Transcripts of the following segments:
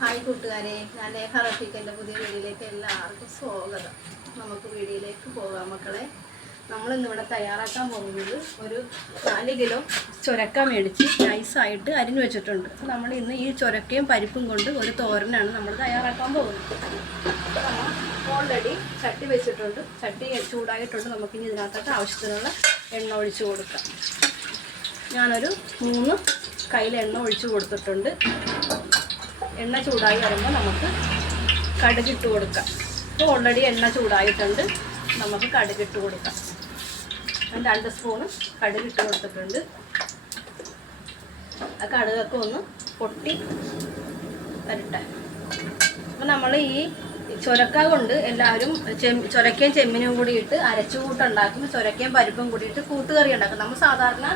Hi കൂട്ടുകാരെ ഞാൻ ലേഖ റഫീഖിന്റെ പുതിയ വീഡിയോയിലേക്ക് എല്ലാവർക്കും സ്വാഗതം. നമുക്ക് വീഡിയോയിലേക്ക് പോകാം മക്കളെ. നമ്മൾ നമ്മളിന്നിവിടെ തയ്യാറാക്കാൻ പോകുന്നത് ഒരു നാല് കിലോ ചുരക്ക മേടിച്ച് നൈസായിട്ട് അരിഞ്ഞു വെച്ചിട്ടുണ്ട്. നമ്മൾ ഇന്ന് ഈ ചുരക്കയും പരിപ്പും കൊണ്ട് ഒരു തോരനാണ് നമ്മൾ തയ്യാറാക്കാൻ പോകുന്നത്. ഓൾറെഡി ചട്ടി വെച്ചിട്ടുണ്ട്. ചട്ടി ചൂടായിട്ടുണ്ട്. നമുക്കിനി ഇതിനകത്തോട്ട് ആവശ്യത്തിനുള്ള എണ്ണ ഒഴിച്ചു കൊടുക്കാം. ഞാനൊരു മൂന്ന് കയ്യിൽ എണ്ണ ഒഴിച്ചു കൊടുത്തിട്ടുണ്ട്. എണ്ണ ചൂടായി വരുമ്പോൾ നമുക്ക് കടുകിട്ട് കൊടുക്കാം. ഇപ്പോൾ ഓൾറെഡി എണ്ണ ചൂടായിട്ടുണ്ട്. നമുക്ക് കടുകിട്ട് കൊടുക്കാം. ഞാൻ രണ്ട് സ്പൂണ് കടുകിട്ട് കൊടുത്തിട്ടുണ്ട്. ആ കടുകൊക്കെ ഒന്ന് പൊട്ടി വരട്ടെ. അപ്പം നമ്മൾ ഈ ചുരക്ക കൊണ്ട് എല്ലാവരും ചൊരക്കയും ചെമ്മിനും കൂടിയിട്ട് അരച്ചു കൂട്ടുണ്ടാക്കും. ചൊരക്കയും പരിപ്പും കൂടിയിട്ട് കൂട്ടുകറി ഉണ്ടാക്കും. നമ്മൾ സാധാരണ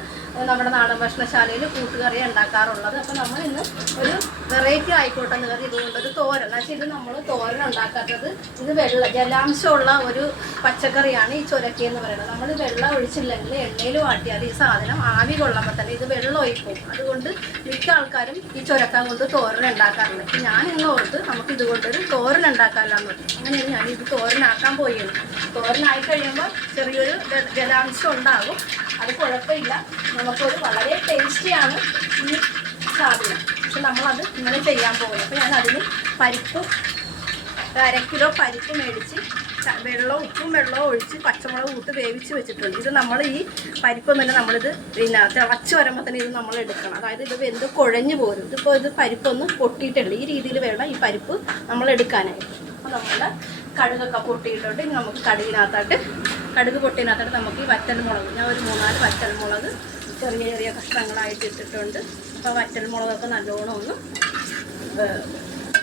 നമ്മുടെ നാടൻ ഭക്ഷണശാലയിൽ കൂട്ടുകറി ഉണ്ടാക്കാറുള്ളത്. അപ്പോൾ നമ്മൾ ഇന്ന് ഒരു വെറൈറ്റി ആയിക്കോട്ടെ എന്ന് കറി ഇതുകൊണ്ടൊരു തോരൻ. പക്ഷേ ഇത് നമ്മൾ തോരൻ ഉണ്ടാക്കാത്തത് ഇത് വെള്ള ജലാംശമുള്ള ഒരു പച്ചക്കറിയാണ് ഈ ചൊരക്കി എന്ന് പറയുന്നത്. നമ്മൾ വെള്ളം ഒഴിച്ചില്ലെങ്കിൽ എണ്ണയിൽ വാട്ടിയാൽ ഈ സാധനം ആവി കൊള്ളുമ്പോൾ തന്നെ ഇത് വെള്ളം ഒഴിക്കും. അതുകൊണ്ട് മിക്ക ആൾക്കാരും ഈ ചൊരക്ക കൊണ്ട് തോരൻ ഉണ്ടാക്കാറുണ്ട്. ഞാൻ ഇന്ന് ഓർത്ത് നമുക്ക് ഇതുകൊണ്ടൊരു തോരൻ ഉണ്ടാക്കാമല്ലോ പറഞ്ഞു അങ്ങനെയാണ് ഞാൻ ഇത് തോരനാക്കാൻ പോയത് തോരനായി കഴിയുമ്പോൾ ചെറിയൊരു ഗതാംശം ഉണ്ടാകും. അത് കുഴപ്പമില്ല. നമുക്കൊരു വളരെ ടേസ്റ്റിയാണ് ഈ സാധനം. പക്ഷെ നമ്മളത് ഇങ്ങനെ ചെയ്യാൻ പോകുന്നത് അപ്പോൾ ഞാൻ അതിന് പരിപ്പ് അര കിലോ പരിപ്പ് മേടിച്ച് വെള്ളവും ഉപ്പും വെള്ളവും ഒഴിച്ച് പച്ചമുളക് കൂട്ട് വേവിച്ച് വെച്ചിട്ടുണ്ട്. ഇത് നമ്മൾ ഈ പരിപ്പ് തന്നെ നമ്മളിത് പിന്നെ തിളച്ച് വരുമ്പോൾ തന്നെ ഇത് നമ്മൾ എടുക്കണം. അതായത് ഇത് വെന്ത് കുഴഞ്ഞു പോരും. ഇതിപ്പോൾ ഇത് പരിപ്പൊന്ന് പൊട്ടിയിട്ടുള്ളൂ ഈ രീതിയിൽ വേണം ഈ പരിപ്പ് നമ്മൾ എടുക്കാനായിട്ട്. അപ്പോൾ നമ്മളുടെ കടുകൊക്കെ പൊട്ടിയിട്ടുണ്ട്. ഇനി നമുക്ക് കടുകിനകത്തായിട്ട് കടുക് പൊട്ടിനകത്തായിട്ട് നമുക്ക് ഈ വറ്റൽമുളക് ഞാൻ ഒരു മൂന്നാൽ വറ്റൽമുളക് ചെറിയ ചെറിയ കഷ്ണങ്ങളായിട്ട് ഇട്ടിട്ടുണ്ട്. അപ്പോൾ വറ്റൽമുളകൊക്കെ നല്ലോണം ഒന്ന്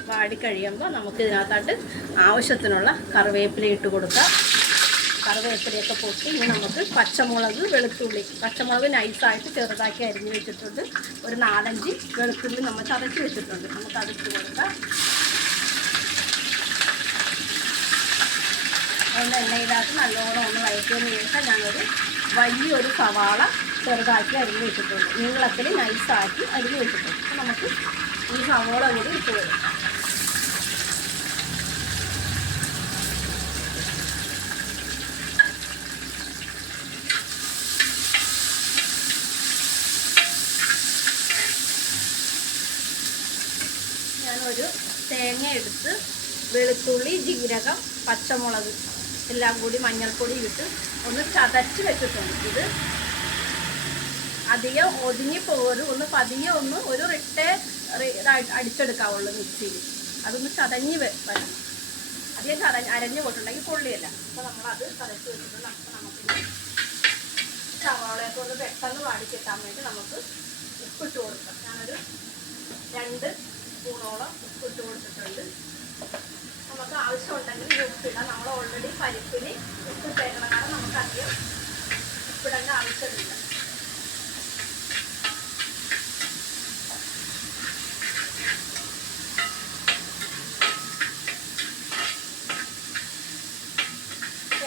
വാടി വാടിക്കഴിയുമ്പോൾ നമുക്ക് ഇതിനകത്തായിട്ട് ആവശ്യത്തിനുള്ള കറിവേപ്പില ഇട്ട് കൊടുക്കാം. കറിവേപ്പിലയൊക്കെ പൊട്ടി ഇനി നമുക്ക് പച്ചമുളക് വെളുത്തുള്ളി. പച്ചമുളക് നൈസായിട്ട് ചെറുതാക്കി അരിഞ്ഞ് വെച്ചിട്ടുണ്ട്. ഒരു നാലഞ്ച് വെളുത്തുള്ളി നമ്മൾ ചതച്ച് വെച്ചിട്ടുണ്ട്. നമുക്ക് അതിട്ട് കൊടുക്കാം. അതിന്റെ എണ്ണയിലാക്കി നല്ലോണം ഒന്ന് വഴറ്റിയതിന് ശേഷം ഞാനൊരു വലിയൊരു സവാള ചെറുതാക്കി അരിഞ്ഞ് വെച്ചിട്ടുണ്ട്. നീളത്തിൽ നൈസാക്കി അരിഞ്ഞ് വെച്ചിട്ടുണ്ട്. അപ്പോൾ നമുക്ക് ഈ സവാള കൂടി ഇട്ട് കൊടുക്കാം. ഞാനൊരു തേങ്ങ എടുത്ത് വെളുത്തുള്ളി ജീരകം പച്ചമുളക് എല്ലാം കൂടി മഞ്ഞൾപ്പൊടി ഇട്ട് ഒന്ന് ചതച്ച് വെച്ചിട്ടുണ്ട്. ഇത് അധികം ഒതുങ്ങി പോകരുത്. ഒന്ന് പതിയെ ഒന്ന് ഒരു റിട്ടേ അടിച്ചെടുക്കാവുള്ളു മിക്സിയിൽ. അതൊന്ന് ചതഞ്ഞ് വരണം. അധികം ചതഞ്ഞ് അരഞ്ഞു പോയിട്ടുണ്ടെങ്കിൽ പൊള്ളിയല്ല. അപ്പോൾ നമ്മളത് ചതച്ച് വെച്ചിട്ടുണ്ട് അപ്പോൾ നമുക്ക് സവാളയൊക്കെ ഒന്ന് പെട്ടെന്ന് വാടിക്കിട്ടാൻ വേണ്ടി നമുക്ക് ഉപ്പിട്ട് കൊടുക്കാം. ഞാനൊരു രണ്ട് സ്പൂണോളം ഉപ്പിട്ട് കൊടുത്തിട്ടുണ്ട്. നമുക്ക് ആവശ്യമുണ്ടെങ്കിൽ ഈ ഉപ്പിടാം നമ്മൾ ഓൾറെഡി പരിപ്പിന് ഉപ്പിട്ടേക്കണം കാരണം നമുക്കധികം ഉപ്പിടേണ്ട ആവശ്യമില്ല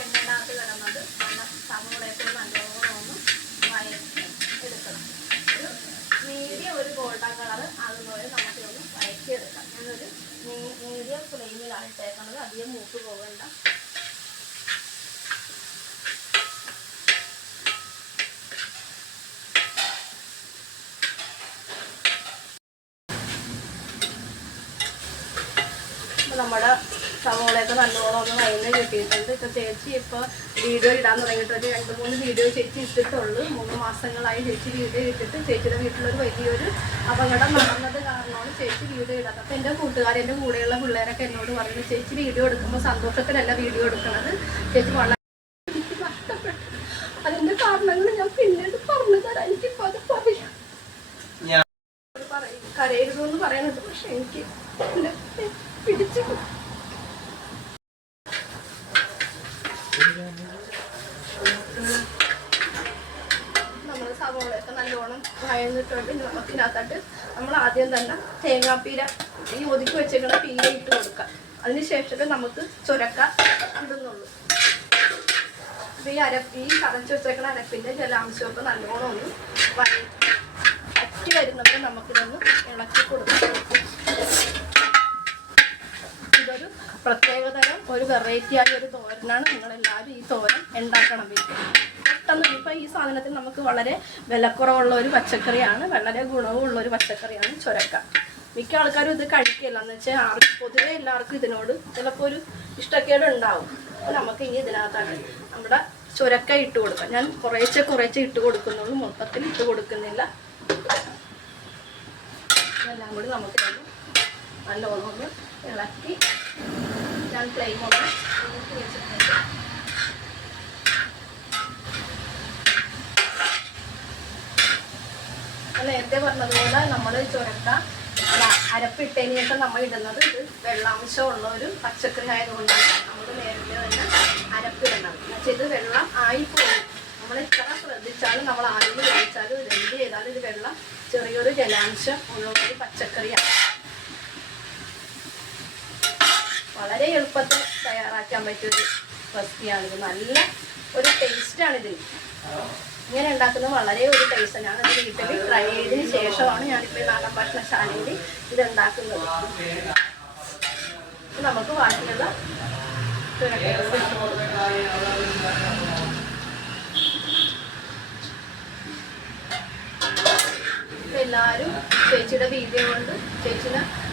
എണ്ണനകത്ത് കിടന്നത് നല്ല സവോളയൊക്കെ നല്ലോണം ഒന്ന് വയറ്റി എടുക്കണം ഒരു മീഡിയം ഒരു ഗോൾഡൻ കളർ ആകുന്നവരെ നമുക്കിതൊന്ന് വയറ്റിയെടുക്കാം ഞാനൊരു മീഡിയം ഫ്ലെയിമിലാണ് ഇട്ടേക്കുന്നത് അധികം മൂത്ത് പോകണ്ട നമ്മുടെ നല്ലോണം ഒന്ന് വൈകുന്നേരം കിട്ടിയിട്ടുണ്ട്. ഇപ്പൊ ചേച്ചി ഇപ്പൊ വീഡിയോ ഇടാൻ തുടങ്ങിയിട്ട് ഒരു രണ്ട് മൂന്ന് വീഡിയോ ചേച്ചി ഇട്ടിട്ടുള്ളൂ. മൂന്ന് മാസങ്ങളായി ചേച്ചി വീഡിയോ ഇട്ടിട്ട് ചേച്ചിയുടെ വീട്ടിലൊരു വലിയൊരു അപകടം നടന്നത് കാരണമാണ് ചേച്ചി വീഡിയോ ഇടാത്തത്. അപ്പൊ എന്റെ കൂട്ടുകാർ എന്റെ കൂടെയുള്ള പിള്ളേരൊക്കെ എന്നോട് പറഞ്ഞു ചേച്ചി വീഡിയോ എടുക്കുമ്പോൾ സന്തോഷത്തിലല്ല വീഡിയോ എടുക്കുന്നത് ചേച്ചി വളരെ അതിന്റെ കാരണങ്ങൾ ഞാൻ പിന്നീട് പറഞ്ഞു തരാം. എനിക്കിപ്പോ അത് പറയാം. കരയരുതെന്ന് പറയുന്നുണ്ട്. പക്ഷെ എനിക്ക് പിടിച്ചു നമ്മൾ സവോളയൊക്കെ നമുക്ക് ഇതിനകത്തോട്ട് നമ്മൾ ആദ്യം തന്നെ തേങ്ങാപ്പീര ഈ ഒതുക്കി വെച്ചേക്കുന്ന പീര ഇട്ട് കൊടുക്കാം അതിന് ശേഷമേ നമുക്ക് ചുരക്ക ഇടുന്നുള്ളൂ. ഇപ്പൊ ഈ അര ഈ കറച്ച് വെച്ചേക്കുന്ന അരപ്പിന്റെ ജലാംശമൊക്കെ നല്ലോണം ഒന്ന് വഴ വരുന്നത് നമുക്കിതൊന്ന് ഇളക്കി കൊടുക്കാം. അപ്പോൾ ഒരു വെറൈറ്റി ആയ ഒരു തോരനാണ് നിങ്ങൾ നിങ്ങളെല്ലാവരും ഈ തോരൻ ഉണ്ടാക്കണം പെട്ടെന്ന് ഇപ്പൊ ഈ സാധനത്തിന് നമുക്ക് വളരെ വിലക്കുറവുള്ള ഒരു പച്ചക്കറിയാണ് വളരെ ഗുണവുമുള്ള ഒരു പച്ചക്കറിയാണ് ചുരക്ക. മിക്ക ആൾക്കാരും ഇത് കഴിക്കില്ല. എന്ന് വെച്ചാൽ ആർക്കും പൊതുവേ എല്ലാവർക്കും ഇതിനോട് ചിലപ്പോൾ ഒരു ഇഷ്ടക്കേട് ഉണ്ടാവും. അപ്പോൾ നമുക്ക് ഇനി ഇതിനകത്താണ് നമ്മുടെ ചുരക്ക ഇട്ട് കൊടുക്കാം. ഞാൻ കുറേശ്ശെ കുറേശ്ശെ ഇട്ട് കൊടുക്കുന്നുള്ളൂ. മൊത്തത്തിൽ ഇട്ട് കൊടുക്കുന്നില്ല. എല്ലാം കൂടി നമുക്ക് നല്ലോണം ഒന്ന് ഇളക്കി ഞാൻ ഫ്ലെയിം ഒന്ന് ഊട്ടി വെച്ചിട്ടുണ്ട്. നേരത്തെ പറഞ്ഞതുപോലെ നമ്മൾ ചുരക്ക അരപ്പിട്ടതിന് ശേഷം നമ്മൾ ഇടുന്നത് ഇത് വെള്ളാംശമുള്ള ഒരു പച്ചക്കറി ആയതുകൊണ്ടാണ് നമ്മൾ നേരത്തെ തന്നെ അരപ്പിടണം എന്നുവെച്ചാൽ ഇത് വെള്ളം ആയിപ്പോകും നമ്മൾ എത്ര ശ്രദ്ധിച്ചാലും നമ്മൾ ആദ്യം കഴിച്ചാലും എന്ത് ചെയ്താലും ഇത് വെള്ളം ചെറിയൊരു ജലാംശം ഉള്ള ഒരു പച്ചക്കറിയാണ് വളരെ എളുപ്പത്തിൽ തയ്യാറാക്കാൻ പറ്റിയൊരു റെസിപ്പിയാണിത് നല്ല ഒരു ടേസ്റ്റാണ് ഇതിന് ഇങ്ങനെ ഉണ്ടാക്കുന്നത് വളരെ ഒരു ടേസ്റ്റ് ഞാൻ ഇത് വീട്ടിൽ ട്രൈ ചെയ്തതിന് ശേഷമാണ് ഞാനിപ്പോൾ നാടൻ ഭക്ഷണശാലയിൽ ഇത് ഉണ്ടാക്കുന്നത്. നമുക്ക് ബാക്കിയുള്ള. എല്ലാവരും ചേച്ചിയുടെ വീഡിയോ കൊണ്ട് ചേച്ചിനെ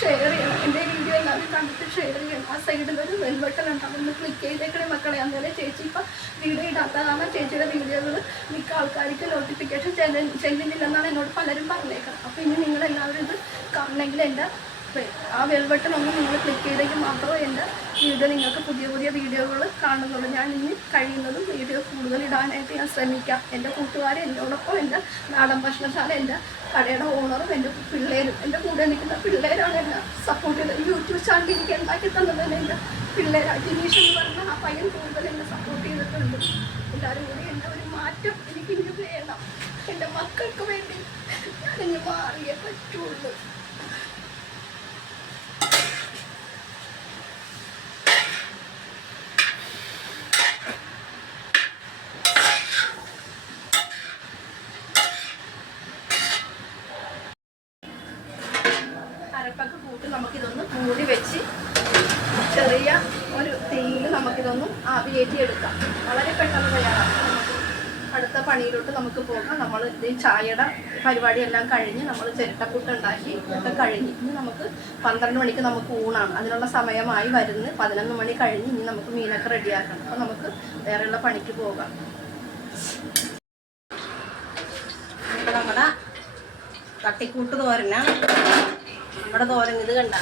ഷെയർ ചെയ്യണം എന്റെ വീഡിയോ എല്ലാവരും കണ്ടിട്ട് ഷെയർ ചെയ്യണം ആ സൈഡിൽ ഒരു ബെൽ ബട്ടൺ ഉണ്ടാവും ക്ലിക്ക് ചെയ്തേക്കണേ മക്കളെ. അന്നേരം ചേച്ചി ഇപ്പം വീഡിയോ ഇടാത്തതാണ്. ചേച്ചിയുടെ വീഡിയോകൾ മിക്ക ആൾക്കാർക്ക് നോട്ടിഫിക്കേഷൻ ചെല്ലുന്നില്ലെന്നാണ് എന്നോട് പലരും പറഞ്ഞേക്കുന്നത് അപ്പോൾ ഇനി നിങ്ങളെല്ലാവരും ഇത് കാണണമെങ്കിൽ എന്റെ ആ വെൽബട്ടൺ ഒന്ന് നിങ്ങൾ ക്ലിക്ക് ചെയ്തെങ്കിൽ മാത്രമേ എന്റെ വീഡിയോ നിങ്ങൾക്ക് പുതിയ പുതിയ വീഡിയോകൾ കാണുന്നുള്ളൂ. ഞാൻ ഇനി കഴിയുന്നതും വീഡിയോ കൂടുതൽ ഇടാനായിട്ട് ഞാൻ ശ്രമിക്കാം. എന്റെ കൂട്ടുകാരെ എന്നോടൊപ്പം എന്റെ നാടൻ ഭക്ഷണശാല എന്റെ കടയുടെ ഓണറും എന്റെ പിള്ളേരും എന്റെ കൂടെ നിൽക്കുന്ന പിള്ളേരാണ് എന്നെ സപ്പോർട്ട് ചെയ്തത്. യൂട്യൂബ് ചാനൽ എനിക്ക് ഉണ്ടാക്കി തന്നത് തന്നെ എന്റെ പിള്ളേരാണ്. ജിനീഷ് എന്ന് പറഞ്ഞ ആ പയ്യൻ കൂടുതൽ എന്നെ സപ്പോർട്ട് ചെയ്തിട്ടുണ്ട്. എല്ലാവരും കൂടി എന്റെ ഒരു മാറ്റം എനിക്ക് ഇനി വേണം. എന്റെ മക്കൾക്ക് വേണ്ടി ഞാനിനി മാറിയേ പറ്റുള്ളൂ അരപ്പൊക്കെ കൂട്ടി നമുക്കിതൊന്ന് മൂടി വെച്ച് ചെറിയ ഒരു തീയിൽ നമുക്കിതൊന്ന് ആവിയേറ്റി എടുക്കാം വളരെ പെട്ടെന്ന് തയ്യാറാക്കാം. അടുത്ത പണിയിലോട്ട് നമുക്ക് പോകാം. നമ്മൾ ഈ ചായയുടെ പരിപാടിയെല്ലാം കഴിഞ്ഞ് നമ്മൾ ചിരട്ടപ്പുട്ട് ഉണ്ടാക്കി ഒക്കെ കഴിഞ്ഞ് ഇനി നമുക്ക് പന്ത്രണ്ട് മണിക്ക് നമുക്ക് ഊണാണ്. അതിനുള്ള സമയമായി വരുന്ന്. പതിനൊന്ന് മണി കഴിഞ്ഞ് ഇനി നമുക്ക് മീനൊക്കെ റെഡിയാക്കണം. അപ്പോൾ നമുക്ക് വേറെയുള്ള പണിക്ക് പോകാം. നമ്മുടെ തട്ടിക്കൂട്ട് തോരനാണ്. നമ്മുടെ തോരൻ ഇത് കണ്ട.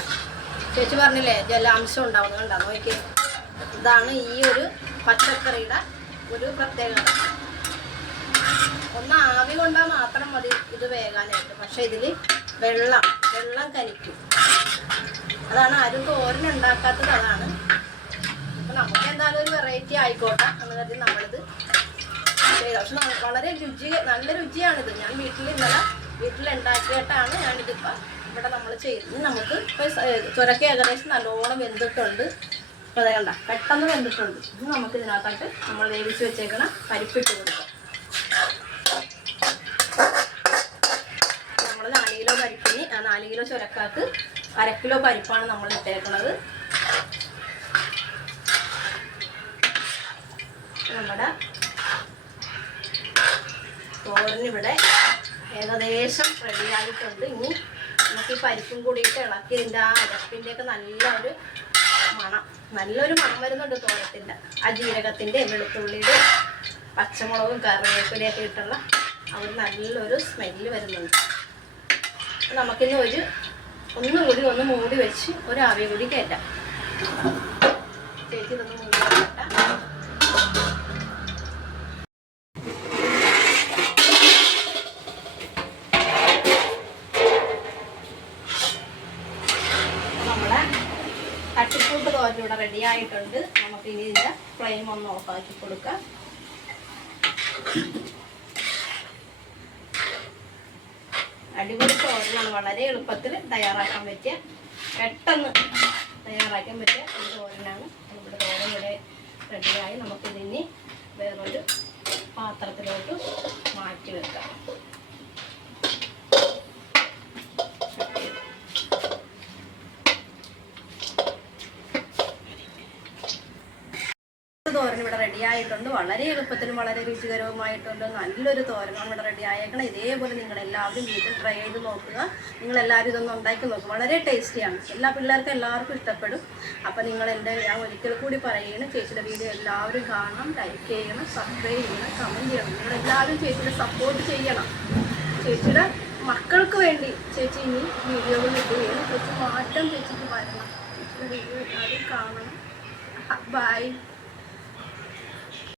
ചേച്ചി പറഞ്ഞില്ലേ ജലാംശം ഉണ്ടാവുന്ന കണ്ടാ? നോക്കി ഇതാണ് ഈ ഒരു പച്ചക്കറിയുടെ ഒരു പ്രത്യേകത. ഒന്ന് ആവി കൊണ്ടാൽ മാത്രം മതി ഇത് വേകാനായിട്ട്. പക്ഷെ ഇതിൽ വെള്ളം വെള്ളം കനിക്കും അതാണ് ആരും തോരൻ ഉണ്ടാക്കാത്തത് അതാണ്. അപ്പം നമുക്ക് എന്തായാലും ഒരു വെറൈറ്റി ആയിക്കോട്ടെ എന്ന് കരുതി നമ്മളിത് ചെയ്തു. പക്ഷെ വളരെ രുചി നല്ല രുചിയാണിത്. ഞാൻ വീട്ടിൽ ഇന്നലെ വീട്ടിൽ ഉണ്ടാക്കിയിട്ടാണ് ഞാനിതിപ്പോൾ ഇവിടെ നമ്മൾ ചെയ്ത് നമുക്ക് ചുരക്ക ഏകദേശം നല്ലോണം വെന്തിട്ടുണ്ട്. അപ്പോൾ അതേ പെട്ടെന്ന് വെന്തിട്ടുണ്ട്. ഇത് നമുക്ക് ഇതിനകത്തായിട്ട് നമ്മൾ വേവിച്ച് വെച്ചേക്കണ പരിപ്പിട്ട് കൊടുക്കാം. നമ്മൾ നാല് കിലോ പരിപ്പിന് നാല് കിലോ ചുരക്കാക്ക് അര കിലോ പരിപ്പാണ് നമ്മൾ ഇട്ടേക്കുന്നത് നമ്മുടെ തോരനിവിടെ ഏകദേശം റെഡിയായിട്ടുണ്ട് ഇനി നമുക്ക് ഈ പരിപ്പും കൂടിയിട്ട് ഇളക്കി ഇതിന്റെ ആ അരപ്പിന്റെയൊക്കെ നല്ല ഒരു മണം. നല്ലൊരു മണം വരുന്നുണ്ട് തോരത്തിന്റെ. ആ ജീരകത്തിന്റെ വെളുത്തുള്ളിയുടെ പച്ചമുളകും കറിവേപ്പിലയൊക്കെ ഇട്ടുള്ള ആ ഒരു നല്ലൊരു സ്മെല്ല് വരുന്നുണ്ട്. നമുക്കിന്ന് ഒരു ഒന്നും കൂടി ഒന്ന് മൂടി വെച്ച് ഒരു ആവി കൂടി കയറ്റാം. ചേച്ചി ഇതൊന്ന് മൂടി കയറ്റാം നമ്മുടെ തട്ടിക്കൂട്ട് തോരൻ ഇവിടെ റെഡി ആയിട്ടുണ്ട് നമുക്ക് ഇനി ഇതിന്റെ ഫ്ലെയിം ഒന്ന് ഓഫാക്കി കൊടുക്കാം. അടിപൊളി ചോറിനാണ് വളരെ എളുപ്പത്തിൽ തയ്യാറാക്കാൻ പറ്റിയ പെട്ടെന്ന് തയ്യാറാക്കാൻ പറ്റിയ ഒരു തോരനാണ് നമ്മുടെ തോരൻ ഇവിടെ റെഡിയായി നമുക്കിതിനി വേറൊരു പാത്രത്തിലോട്ട് മാറ്റി വെക്കാം തോരൻ ഇവിടെ റെഡി ആയിട്ടുണ്ട് വളരെ എളുപ്പത്തിലും വളരെ രുചികരവുമായിട്ടുണ്ട്. നല്ലൊരു തോരണം ഇവിടെ റെഡി ആയേക്കണം ഇതേപോലെ നിങ്ങൾ എല്ലാവരും വീട്ടിൽ ട്രൈ ചെയ്ത് നോക്കുക. നിങ്ങൾ എല്ലാവരും ഇതൊന്ന് ഉണ്ടാക്കി നോക്കുക വളരെ ടേസ്റ്റിയാണ് എല്ലാ പിള്ളേർക്കും എല്ലാവർക്കും ഇഷ്ടപ്പെടും. അപ്പോൾ നിങ്ങൾ എന്റെ ഞാൻ ഒരിക്കൽ കൂടി പറയുകയാണ് ചേച്ചിയുടെ വീഡിയോ എല്ലാവരും കാണണം ലൈക്ക് ചെയ്യണം സബ്സ്ക്രൈബ് ചെയ്യണം കമന്റ് ചെയ്യണം. നിങ്ങൾ എല്ലാവരും ചേച്ചിയുടെ സപ്പോർട്ട് ചെയ്യണം. ചേച്ചിയുടെ മക്കൾക്ക് വേണ്ടി ചേച്ചി ഇനി വീഡിയോകൾ ഇടുകയാണ്. കുറച്ച് മാറ്റം ചേച്ചിക്ക് വരണം. ചേച്ചിയുടെ വീഡിയോ എല്ലാവരും കാണണം. ബൈ